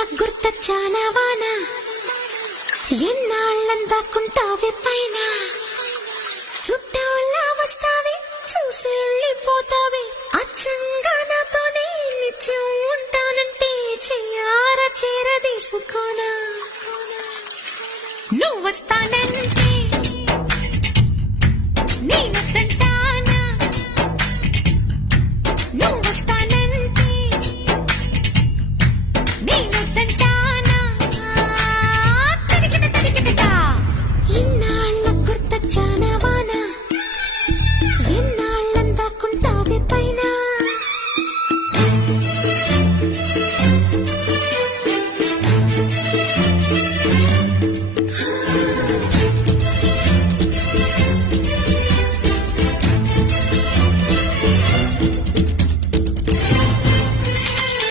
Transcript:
గుర్తొచ్చానా వాన ఎన్నాళ్ళందాకుంటావే పైన చుట్టాలా వస్తావే చూసి వెళ్ళిపోతావే అచ్చంగా నాతోనే నిత్యం ఉంటానంటే చెయ్యార చేరదీసుకోనా నువ్వు వస్తానంటే నేనొద్దంటానా నువ్వు వస్తానంటే